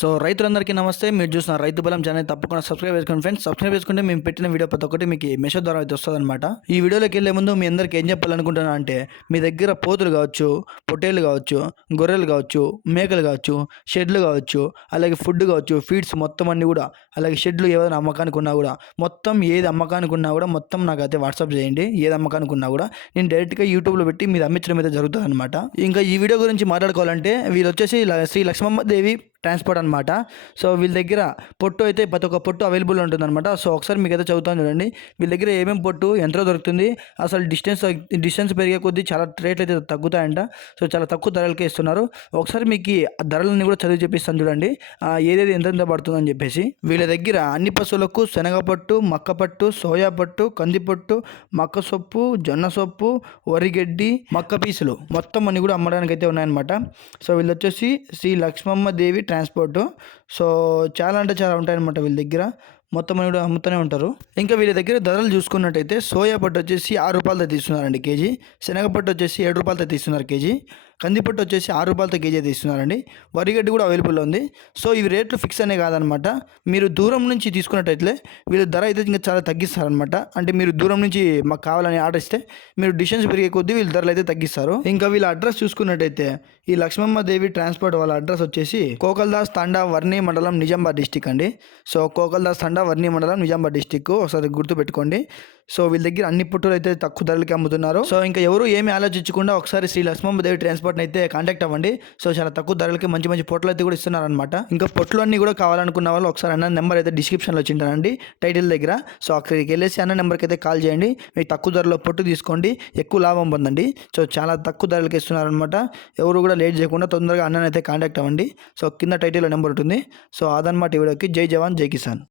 So రైతులందరికీ నమస్తే మీరు చూసిన రైతు బలం ఛానల్ తప్పకుండా సబ్స్క్రైబ్ చేసుకోండి ఫ్రెండ్స్. సబ్స్క్రైబ్ చేసుకుంటే మేము పెట్టిన వీడియో ప్రతి ఒక్కటి మీకు మెసేజ్ ద్వారా అయితే వస్తుందన్నమాట. ఈ వీడియోలోకి వెళ్ళే ముందు మీ అందరికీ ఏం చెప్పాలనుకుంటున్నా అంటే మీ దగ్గర పోతులు కావచ్చు పొట్టేళ్ళు కావచ్చు గొర్రెలు కావచ్చు మేకలు కావచ్చు షెడ్లు కావచ్చు అలాగే ఫుడ్ కావచ్చు ఫీడ్స్ మొత్తం అన్ని కూడా అలాగే షెడ్లు ఏదైనా అమ్మకానికి ఉన్నా కూడా మొత్తం ఏది అమ్మకానికి ఉన్నా కూడా మొత్తం నాకు అయితే వాట్సాప్ చేయండి. ఏది అమ్మకానికి ఉన్నా కూడా నేను డైరెక్ట్గా యూట్యూబ్లో పెట్టి మీరు అమ్మించడం అయితే జరుగుతుంది అనమాట ఇంకా ఈ వీడియో గురించి మాట్లాడుకోవాలంటే వీళ్ళు వచ్చేసి శ్రీ లక్ష్మమ్మ దేవి ట్రాన్స్పోర్ట్ అనమాట సో వీళ్ళ దగ్గర పొట్టు అయితే ప్రతి ఒక్క పొట్టు అవైలబుల్ ఉంటుందన్నమాట. సో ఒకసారి మీకు అయితే చదువుతాను చూడండి. వీళ్ళ దగ్గర ఏమేమి పొట్టు ఎంతలో దొరుకుతుంది? అసలు డిస్టెన్స్ డిస్టెన్స్ పెరిగే కొద్దీ చాలా రేట్లు అయితే తగ్గుతాయంట. సో చాలా తక్కువ ధరలకే ఇస్తున్నారు. ఒకసారి మీకు ధరలన్నీ కూడా చదివి చెప్పిస్తాను చూడండి. ఆ, ఏదేది ఎంత పడుతుందని చెప్పేసి. వీళ్ళ దగ్గర అన్ని పశువులకు శనగ పట్టు మక్క పట్టు సోయా పట్టు కంది మక్క సొప్పు జొన్న సొప్పు వరిగడ్డి మక్క పీసులు మొత్తం అన్ని కూడా అమ్మడానికి అయితే ఉన్నాయన్నమాట. సో వీళ్ళు వచ్చేసి శ్రీ లక్ష్మమ్మ దేవి ట్రాన్స్పోర్ట్. సో చాలా అంటే చాలా ఉంటాయన్నమాట వీళ్ళ దగ్గర. మొత్తం అని కూడా అమ్ముతూనే ఉంటారు. ఇంకా వీళ్ళ దగ్గర ధరలు చూసుకున్నట్టయితే సోయా పట్టు వచ్చేసి ఆరు రూపాయలతో తీస్తున్నారండి కేజీ. శనగపట్టు వచ్చేసి ఏడు రూపాయలతో తీస్తున్నారు కేజీ. కందిపట్టు వచ్చేసి ఆరు రూపాయలతో కేజీ అయితే ఇస్తున్నారండి. వరిగడ్డి కూడా అవైలబుల్ ఉంది. సో ఇవి రేట్లు ఫిక్స్ అనే కాదనమాట. మీరు దూరం నుంచి తీసుకున్నట్టయితే వీళ్ళు ధర అయితే ఇంకా చాలా తగ్గిస్తారనమాట. అంటే మీరు దూరం నుంచి మాకు కావాలని ఆర్డర్ ఇస్తే మీరు డిస్టెన్స్ పెరిగే కొద్దీ వీళ్ళు ధరలు అయితే తగ్గిస్తారు. ఇంకా వీళ్ళ అడ్రస్ చూసుకున్నట్టయితే ఈ లక్ష్మమ్మ దేవి ట్రాన్స్పోర్ట్ వాళ్ళ అడ్రస్ వచ్చేసి కోకల్దాస్ తండా వర్ణి మండలం నిజామాబాద్ డిస్టిక్ అండి. సో కోకల్దాస్ తండా వర్ణి మండలం నిజామాబాద్ డిస్టిక్ ఒకసారి గుర్తుపెట్టుకోండి. సో వీళ్ళ దగ్గర అన్ని పుట్టులు అయితే తక్కువ ధరలకి అమ్ముతున్నారు. సో ఇంకా ఎవరు ఏమి ఆలోచించకుండా ఒకసారి శ్రీ లక్ష్మమ్మ దేవి ట్రాన్స్పోర్ట్ అయితే కాంటాక్ట్ అవ్వండి. సో చాలా తక్కువ ధరలకి మంచి మంచి పొట్లు అయితే కూడా ఇస్తున్నారు అనమాట ఇంకా పొట్లు అన్ని కూడా కావాలనుకున్న వాళ్ళు ఒకసారి అన్న నెంబర్ అయితే డిస్క్రిప్షన్లో వచ్చింటానండి టైటిల్ దగ్గర. సో అక్కడికి వెళ్ళేసి అన్న నెంబర్కి అయితే కాల్ చేయండి. మీకు తక్కువ ధరలో పొట్టు తీసుకోండి. ఎక్కువ లాభం పొందండి. సో చాలా తక్కువ ధరలకి ఇస్తున్నారనమాట ఎవరు కూడా లేట్ చేయకుండా తొందరగా అన్నని అయితే కాంటాక్ట్ అవ్వండి. సో కింద టైటిల్లో నెంబర్ ఉంటుంది. సో అదనమాట ఈ వీడియోకి. జై జవాన్ జై కిసాన్.